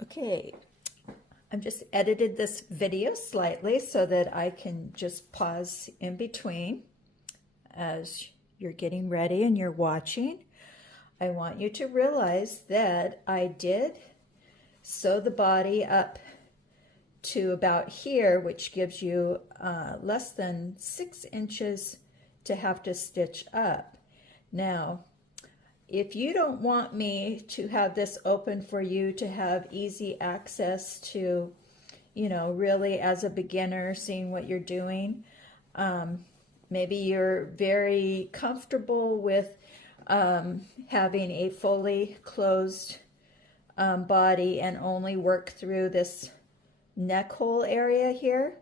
Okay, I've just edited this video slightly so that I can just pause in between as you're getting ready and you're watching. I want you to realize that I did sew the body up to about here, which gives you less than 6 inches to have to stitch up. Now, if you don't want me to have this open for you to have easy access to, really as a beginner, seeing what you're doing, maybe you're very comfortable with having a fully closed body and only work through this neck hole area here.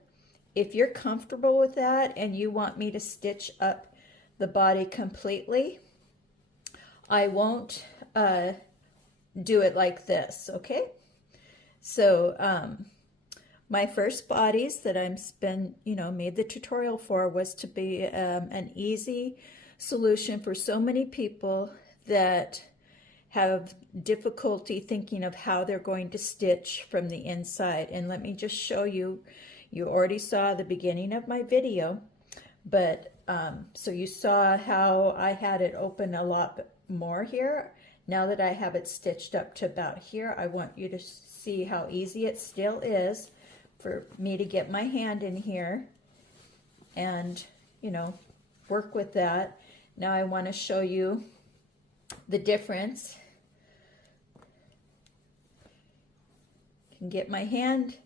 If you're comfortable with that and you want me to stitch up the body completely, I won't do it like this, okay? So my first bodies that I'm made the tutorial for was to be an easy solution for so many people that have difficulty thinking of how they're going to stitch from the inside. And let me just show you, you already saw the beginning of my video, but so you saw how I had it open a lot more here. Now that I have it stitched up to about here, I want you to see how easy it still is for me to get my hand in here and, work with that. Now I want to show you the difference. Can get my hand,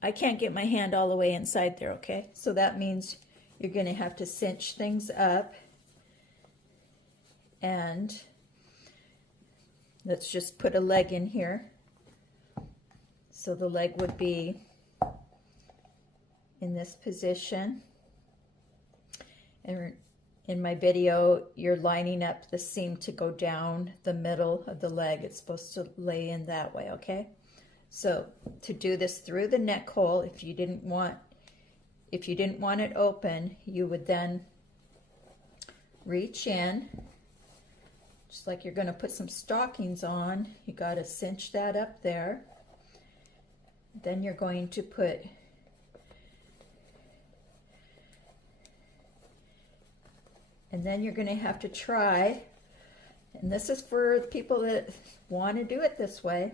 I can't get my hand all the way inside there, okay? So that means you're going to have to cinch things up. And let's just put a leg in here. So the leg would be in this position. And in my video, you're lining up the seam to go down the middle of the leg. It's supposed to lay in that way, okay? So to do this through the neck hole, if you didn't want it open, you would then reach in. Just like you're going to put some stockings on, you got to cinch that up there. Then you're going to put and then you're going to have to try, and this is for people that want to do it this way.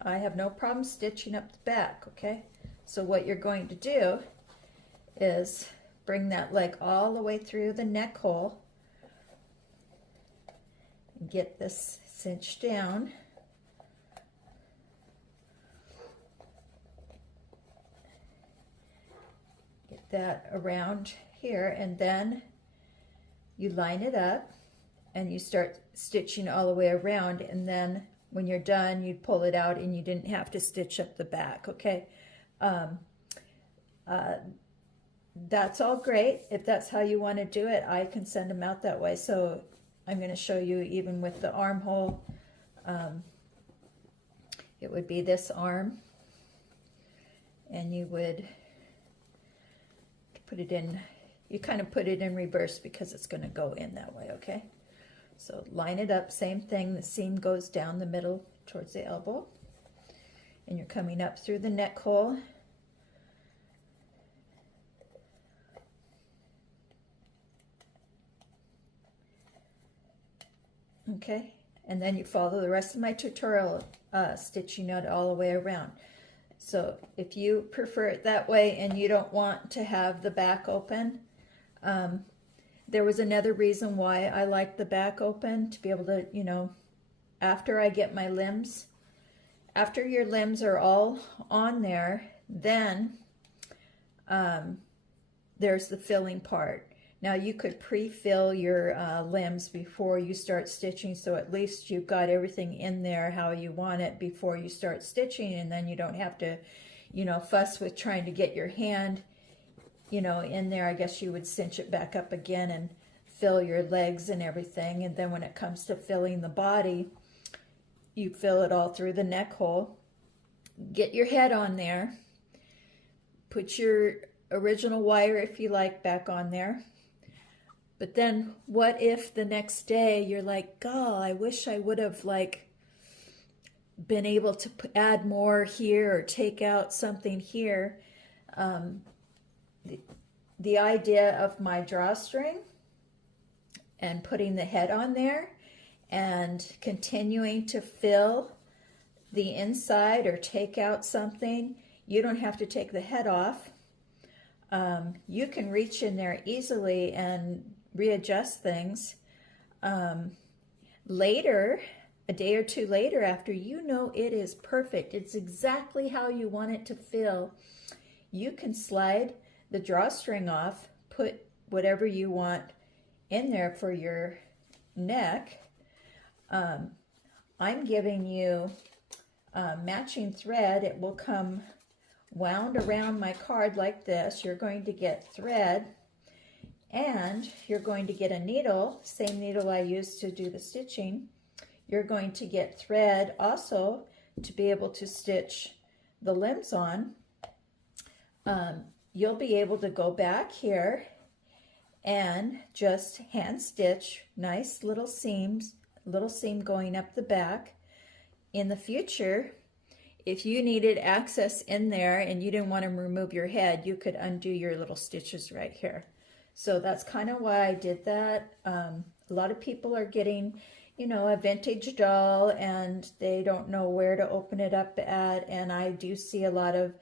I have no problem stitching up the back, okay? So what you're going to do is bring that leg all the way through the neck hole. Get this cinched down. Get that around here, and then you line it up and you start stitching all the way around, and then when you're done you pull it out and you didn't have to stitch up the back, okay? That's all great. If that's how you want to do it, I can send them out that way. So I'm going to show you even with the armhole. It would be this arm, and you would put it in, you kind of put it in reverse because it's going to go in that way, okay? So line it up, same thing, the seam goes down the middle towards the elbow, and you're coming up through the neck hole. Okay, and then you follow the rest of my tutorial, stitching it all the way around. So if you prefer it that way and you don't want to have the back open, there was another reason why I like the back open, to be able to, after I get my limbs, after your limbs are all on there, then there's the filling part. Now you could pre-fill your limbs before you start stitching, so at least you've got everything in there how you want it before you start stitching, and then you don't have to, fuss with trying to get your hand, in there. I guess you would cinch it back up again and fill your legs and everything, and then when it comes to filling the body, you fill it all through the neck hole. Get your head on there. Put your original wire, if you like, back on there. But then what if the next day you're like, God, I wish I would have been able to add more here or take out something here. The idea of my drawstring and putting the head on there and continuing to fill the inside or take out something, you don't have to take the head off. You can reach in there easily and readjust things. Later, a day or two later, after you know it is perfect, it's exactly how you want it to feel, you can slide the drawstring off, put whatever you want in there for your neck. I'm giving you matching thread. It will come wound around my card like this. You're going to get thread, and you're going to get a needle, same needle I used to do the stitching. You're going to get thread also to be able to stitch the limbs on. You'll be able to go back here and just hand stitch nice little seams, little seam going up the back. In the future, if you needed access in there and you didn't want to remove your head, you could undo your little stitches right here. So that's kind of why I did that. A lot of people are getting, you know, a vintage doll and they don't know where to open it up at, and I do see a lot of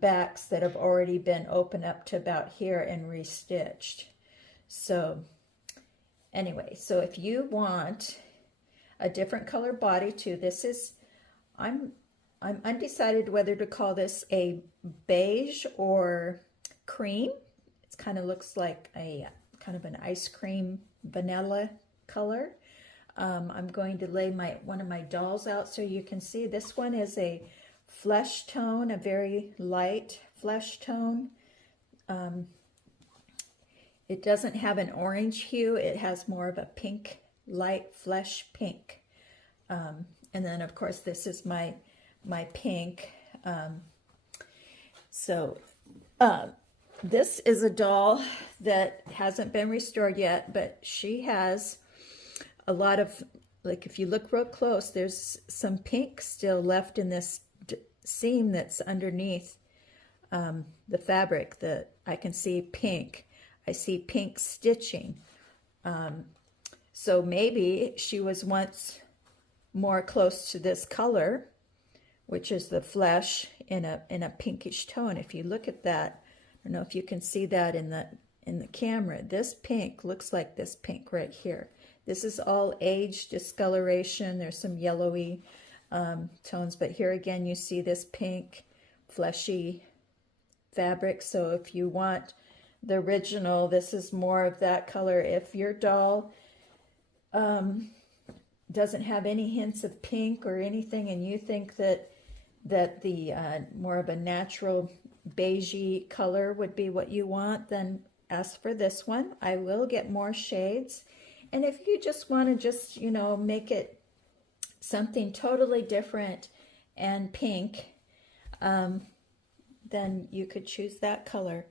backs that have already been opened up to about here and restitched. So anyway, so if you want a different color body too, this is, I'm undecided whether to call this a beige or cream. It kind of looks like a kind of an ice cream vanilla color. I'm going to lay one of my dolls out so you can see. This one is a flesh tone, a very light flesh tone. It doesn't have an orange hue. It has more of a pink, light flesh pink. And then of course this is my pink. This is a doll that hasn't been restored yet, but she has a lot of, like if you look real close, there's some pink still left in this seam that's underneath the fabric. That I can see pink. I see pink stitching. So maybe she was once more close to this color, which is the flesh in a pinkish tone. If you look at that, I don't know if you can see that in the camera. This pink looks like this pink right here. This is all age discoloration. There's some yellowy tones, but here again you see this pink fleshy fabric. So if you want the original, this is more of that color. If your doll doesn't have any hints of pink or anything, and you think that the more of a natural beigey color would be what you want, then ask for this one. I will get more shades. And if you just want to just, you know, make it something totally different and pink, then you could choose that color.